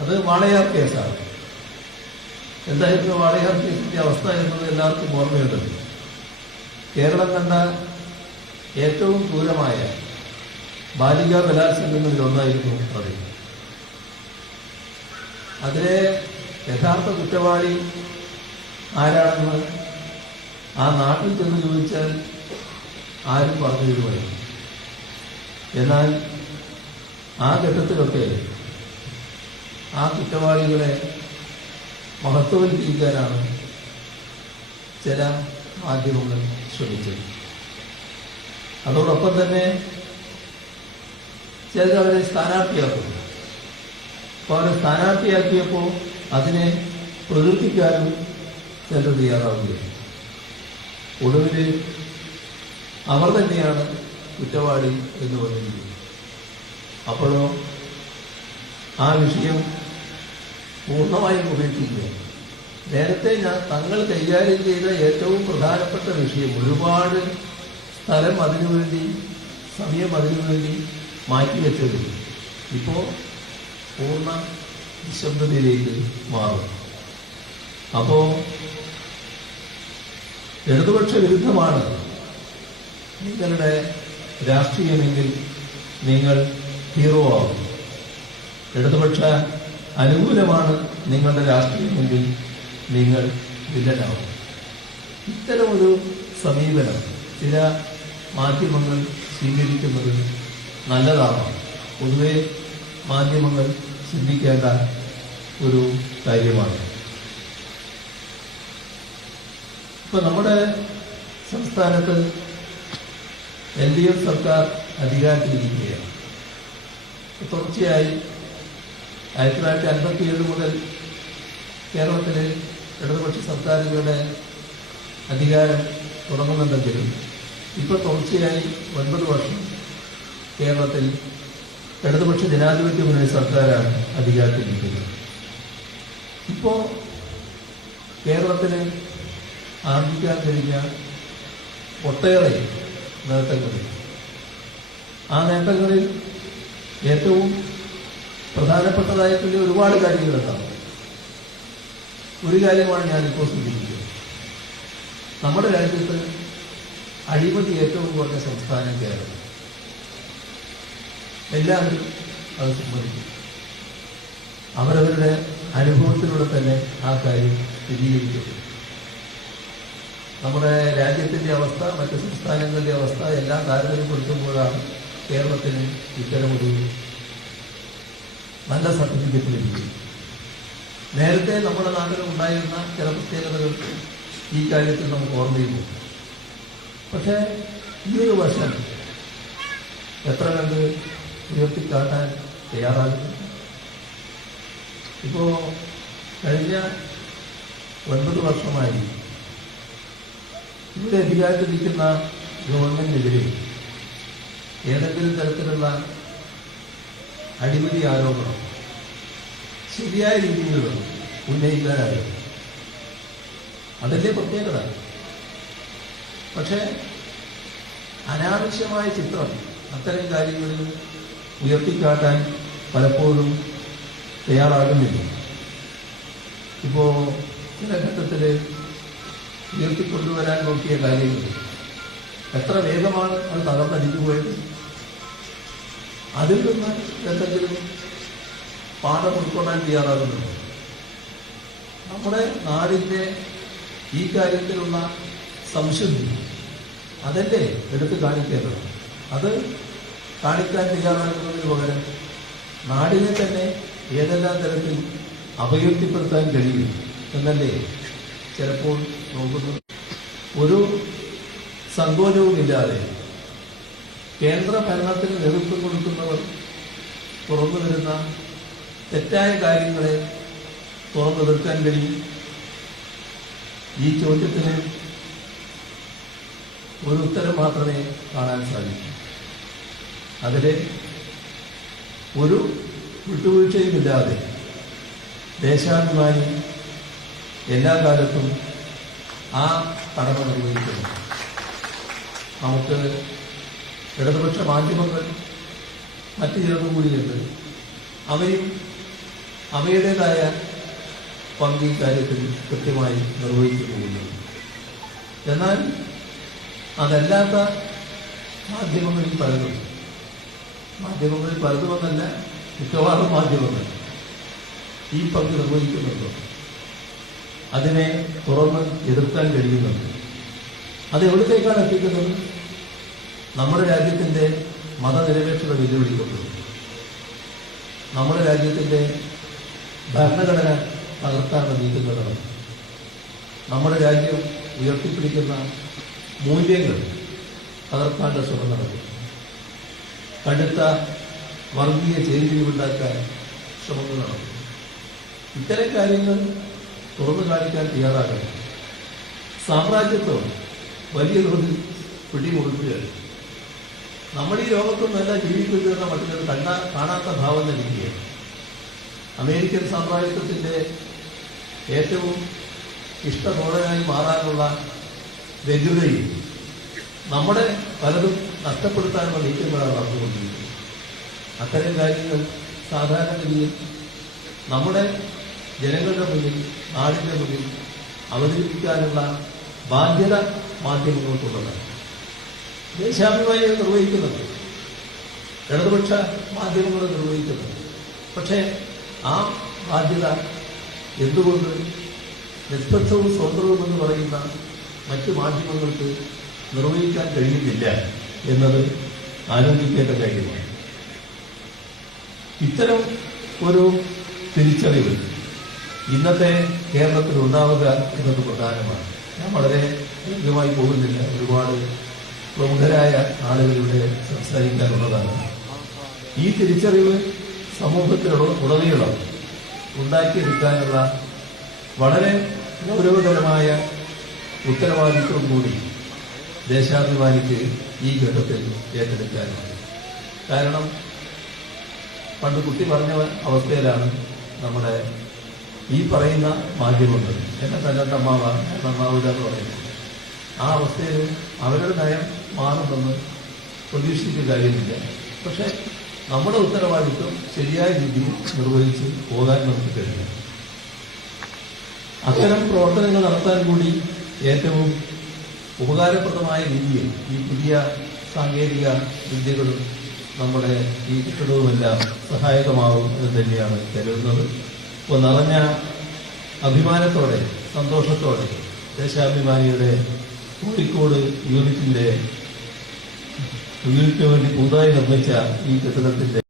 അത് വാളയാർ കേസാണ്. എന്തായിരുന്നു വാളയാർ കേസിന്റെ അവസ്ഥ എന്നത് എല്ലാവർക്കും ഓർമ്മയുണ്ട് കേരളം കണ്ട ഏറ്റവും ക്രൂരമായ ബാലികാ ബലാത്സംഗങ്ങളിൽ ഒന്നായിരുന്നു അത് അതിലെ യഥാർത്ഥ കുറ്റവാളി ആരാണെന്ന് ആ നാട്ടിൽ ചെന്ന് ചോദിച്ചാൽ ആരും പറഞ്ഞു തരുമായിരുന്നു എന്നാൽ ആ ഘട്ടത്തിലൊക്കെ ആ കുറ്റവാളികളെ മഹത്വവൽക്കരിക്കാനാണ് ചില മാധ്യമങ്ങൾ ശ്രമിച്ചത്. അതോടൊപ്പം തന്നെ ചിലർ അവരെ സ്ഥാനാർത്ഥിയാക്കും അപ്പോൾ അവരെ സ്ഥാനാർത്ഥിയാക്കിയപ്പോൾ അതിനെ പ്രകീർത്തിക്കാനും ചിലർ തയ്യാറാവുകയാണ്. ഒടുവിൽ അവർ തന്നെയാണ് കുറ്റവാളി എന്ന് പറഞ്ഞിരിക്കുന്നത്. അപ്പോഴോ ആ വിഷയം പൂർണമായും ഉപേക്ഷിക്കുക. നേരത്തെ ഞാൻ തങ്ങൾ കൈകാര്യം ചെയ്ത ഏറ്റവും പ്രധാനപ്പെട്ട വിഷയം ഒരുപാട് സ്ഥലം അതിനുവേണ്ടി സമയം അതിനുവേണ്ടി മാറ്റിവെച്ചത് ഇപ്പോൾ പൂർണ നിശബ്ദതയിലേക്ക് മാറും. അപ്പോ ഇടതുപക്ഷ വിരുദ്ധമാണ്. നിങ്ങളുടെ രാഷ്ട്രീയമെങ്കിൽ നിങ്ങൾ ഹീറോ ആവും. ഇടതുപക്ഷ അനുകൂലമാണ് നിങ്ങളുടെ രാഷ്ട്രീയമെങ്കിൽ നിങ്ങൾ വില്ലനാവും. ഇത്തരമൊരു സമീപനം ചില മാധ്യമങ്ങൾ സ്വീകരിക്കുന്നത് നല്ലതാണ്. പൊതുവെ മാധ്യമങ്ങൾ ചിന്തിക്കേണ്ട ഒരു കാര്യമാണ്. ഇപ്പൊ നമ്മുടെ സംസ്ഥാനത്ത് എൽ ഡി എഫ് സർക്കാർ അധികാരത്തിലിരിക്കുകയാണ്. തുടർച്ചയായി ആയിരത്തി തൊള്ളായിരത്തി അൻപത്തി ഏഴ് മുതൽ കേരളത്തിലെ ഇടതുപക്ഷ സർക്കാരുകളുടെ അധികാരം തുടങ്ങുന്നുണ്ടെങ്കിലും ഇപ്പോൾ തുടർച്ചയായി ഒൻപത് വർഷം കേരളത്തിൽ ഇടതുപക്ഷ ജനാധിപത്യ മുന്നണി സർക്കാരാണ് അധികാരത്തിലിരിക്കുന്നത്. ഇപ്പോൾ കേരളത്തിന് ആർജിക്കാൻ കഴിഞ്ഞ ഒട്ടേറെ നേട്ടങ്ങളിൽ ആ നേട്ടങ്ങളിൽ ഏറ്റവും പ്രധാനപ്പെട്ടതായിട്ടുള്ള ഒരുപാട് കാര്യങ്ങളുണ്ടാവും ഒരു കാര്യമാണ് ഞാനിപ്പോൾ സൂചിപ്പിക്കുന്നത്. നമ്മുടെ രാജ്യത്ത് അഴിമതി ഏറ്റവും കുറഞ്ഞ സംസ്ഥാനം കേരളം. എല്ലാവരും അത് സമ്മതിക്കും. അവരവരുടെ അനുഭവത്തിലൂടെ തന്നെ ആ കാര്യം സ്ഥിരീകരിക്കും. നമ്മുടെ രാജ്യത്തിന്റെ അവസ്ഥ മറ്റ് സംസ്ഥാനങ്ങളുടെ അവസ്ഥ എല്ലാം താരതമ്യപ്പെടുത്തുമ്പോഴാണ് കേരളത്തിന് ഇത്തരമൊരു നല്ല സർട്ടിഫിക്കറ്റ് ലഭിക്കും. നേരത്തെ നമ്മുടെ നാട്ടിൽ ഉണ്ടായിരുന്ന ചില പ്രത്യേകതകൾ ഈ കാര്യത്തിൽ നമുക്ക് ഓർമ്മയില്ല പക്ഷേ ഈ ഒരു വർഷം എത്ര കണ്ട് ഉയർത്തിക്കാട്ടാൻ തയ്യാറാകുന്നു? ഇപ്പോ കഴിഞ്ഞ ഒൻപത് വർഷമായി ഇവിടെ അധികാരത്തിലിരിക്കുന്ന ഗവൺമെന്റിനെതിരെ ഏതെങ്കിലും തരത്തിലുള്ള അടിമതി ആരോപണം. ശരിയായ രീതിയിൽ ഉന്നയിക്കാനായി അതല്ലേ പ്രത്യേകത? പക്ഷേ അനാവശ്യമായ ചിത്രം അത്തരം കാര്യങ്ങളിൽ ഉയർത്തിക്കാട്ടാൻ പലപ്പോഴും തയ്യാറാകുന്നില്ല. ഇപ്പോ ചില ഘട്ടത്തിൽ ഉയർത്തിക്കൊണ്ടുവരാൻ നോക്കിയ കാര്യങ്ങൾ എത്ര വേഗമാണ് അത് തകർന്നടിച്ചു പോയത്? അതിൽ നിന്ന് എന്തെങ്കിലും പാഠം ഉൾക്കൊള്ളാൻ തയ്യാറാകുന്നുണ്ട്? നമ്മുടെ നാടിന്റെ ഈ കാര്യത്തിലുള്ള സംശുദ്ധി അതല്ലേ എടുത്ത് കാണിക്കേണ്ടത് അത് കാണിക്കാൻ തയ്യാറാക്കുന്നതിന് പകരം നാടിനെ തന്നെ ഏതെല്ലാം തരത്തിൽ അപകീർത്തിപ്പെടുത്താൻ കഴിയും എന്നല്ലേ ചിലപ്പോൾ നോക്കുന്നത്? ഒരു സങ്കോചവുമില്ലാതെ കേന്ദ്ര ഭരണത്തിന് നേതൃത്വം കൊടുക്കുന്നവർ തുറന്നു വരുന്ന തെറ്റായ കാര്യങ്ങളെ തുറന്നു തീർക്കാൻ കഴിയും. ഈ ചോദ്യത്തിന് ഒരു ഉത്തരം മാത്രമേ കാണാൻ സാധിക്കൂ. അതിലെ ഒരു വിട്ടുവീഴ്ചയുമില്ലാതെ ദേശാഭിമാനി എല്ലാ കാലത്തും ആ കടമ നിർവഹിക്കുന്നു നമുക്ക് ഇടതുപക്ഷ മാധ്യമങ്ങൾ മറ്റു ചിലതും കൂടിയുണ്ട് അവയും അവയുടേതായ പങ്ക് ഈ കാര്യത്തിൽ കൃത്യമായി നിർവഹിച്ചു പോകുന്നു. എന്നാൽ അതല്ലാത്ത മാധ്യമങ്ങളിൽ പലതും മാധ്യമങ്ങളിൽ പലതുമെന്നല്ല മിക്കവാറും മാധ്യമങ്ങൾ ഈ പങ്ക് നിർവഹിക്കുന്നുണ്ടോ. അതിനെ തുറന്ന് എതിർക്കാൻ കഴിയുന്നുണ്ട്. അത് എവിടത്തേക്കാണ് എത്തിക്കുന്നത്? നമ്മുടെ രാജ്യത്തിന്റെ മതനിരപേക്ഷത വെല്ലുവിളിക്കപ്പെടുന്നു. നമ്മുടെ രാജ്യത്തിന്റെ ഭരണഘടന തകർത്താനുള്ള നടന്നു നമ്മുടെ രാജ്യം ഉയർത്തിപ്പിടിക്കുന്ന മൂല്യങ്ങൾ തകർത്താനുള്ള ശ്രമം കടുത്ത വർഗീയ ചേരിതിരിവുണ്ടാക്കാൻ ശ്രമങ്ങൾ നടന്നു ഇത്തരം കാര്യങ്ങൾ തുറന്നു കാണിക്കാൻ തയ്യാറാകണം സാമ്രാജ്യത്വം വലിയ തോതിൽ പിടിമുറുക്കുകയാണ്. നമ്മൾ ഈ ലോകത്തൊന്നല്ല ജീവിക്കുന്നത് മറ്റുള്ളത് കണ്ട കാണാത്ത ഭാവം നൽകുകയാണ് അമേരിക്കൻ സാമ്രാജ്യത്വത്തിന്റെ ഏറ്റവും ഇഷ്ടമോടനായി മാറാനുള്ള വ്യഗ്രതയും നമ്മുടെ പലതും നഷ്ടപ്പെടുത്താനുള്ള നീക്കങ്ങളാണ് നടന്നുകൊണ്ടിരിക്കുന്നത്. അത്തരം കാര്യങ്ങൾ സാധാരണഗതിയിൽ നമ്മുടെ ജനങ്ങളുടെ മുന്നിൽ നാടിന്റെ മുന്നിൽ അവതരിപ്പിക്കാനുള്ള ബാധ്യത മാധ്യമങ്ങൾക്കുള്ളതാണ്. ദേശാഭിമാനികൾ നിർവഹിക്കുന്നുണ്ട്. ഇടതുപക്ഷ മാധ്യമങ്ങൾ നിർവഹിക്കുന്നുണ്ട്. പക്ഷേ ആ ബാധ്യത എന്തുകൊണ്ട് നിഷ്പക്ഷവും സ്വതന്ത്രവും എന്ന് പറയുന്ന മറ്റ് മാധ്യമങ്ങൾക്ക് നിർവഹിക്കാൻ കഴിയുന്നില്ല എന്നത് ആലോചിക്കേണ്ട കാര്യമാണ്. ഇത്തരം ഒരു തിരിച്ചറിവ് ഇന്നത്തെ കേരളത്തിൽ ഉണ്ടാവുക എന്നത് പ്രധാനമാണ്. ഞാൻ വളരെ ദീർഘമായി പോകുന്നില്ല. ഒരുപാട് പ്രമുഖരായ ആളുകളിവിടെ സംസാരിക്കാനുള്ളതാണ്. ഈ തിരിച്ചറിവ് സമൂഹത്തിലുള്ള ഉടനീളം ഉണ്ടാക്കിയെടുക്കാനുള്ള വളരെ ഗൗരവതരമായ ഉത്തരവാദിത്വം കൂടി ദേശാഭിമാനിക്ക് ഈ ഘട്ടത്തിൽ ഏറ്റെടുക്കാനുണ്ട്. കാരണം പണ്ട് കുട്ടി പറഞ്ഞ അവസ്ഥയിലാണ് നമ്മുടെ ഈ പറയുന്ന മാധ്യമങ്ങൾ. എന്നെ തന്നെ നമ്മാവ അമ്മാവില്ല എന്ന് പറയുന്നത്. ആ അവസ്ഥയിൽ അവരുടെ നയം മാറുമെന്ന് പ്രതീക്ഷിച്ച കാര്യമില്ല. പക്ഷേ നമ്മുടെ ഉത്തരവാദിത്വം ശരിയായ രീതിയിൽ നിർവഹിച്ച് പോകാൻ നമുക്ക് കഴിയും. അത്തരം പ്രവർത്തനങ്ങൾ നടത്താൻ കൂടി ഏറ്റവും ഉപകാരപ്രദമായ രീതിയിൽ ഈ പുതിയ സാങ്കേതിക വിദ്യകളും നമ്മുടെ ഈ കെട്ടിടവുമെല്ലാം സഹായകമാകും എന്ന് തന്നെയാണ് കരുതുന്നത്. അപ്പോൾ നിറഞ്ഞ അഭിമാനത്തോടെ സന്തോഷത്തോടെ ദേശാഭിമാനിയുടെ കോഴിക്കോട് യൂണിറ്റിന്റെ യൂണിറ്റിന് വേണ്ടി പുതുതായി നിർമ്മിച്ച ഈ കെട്ടിടത്തിന്റെ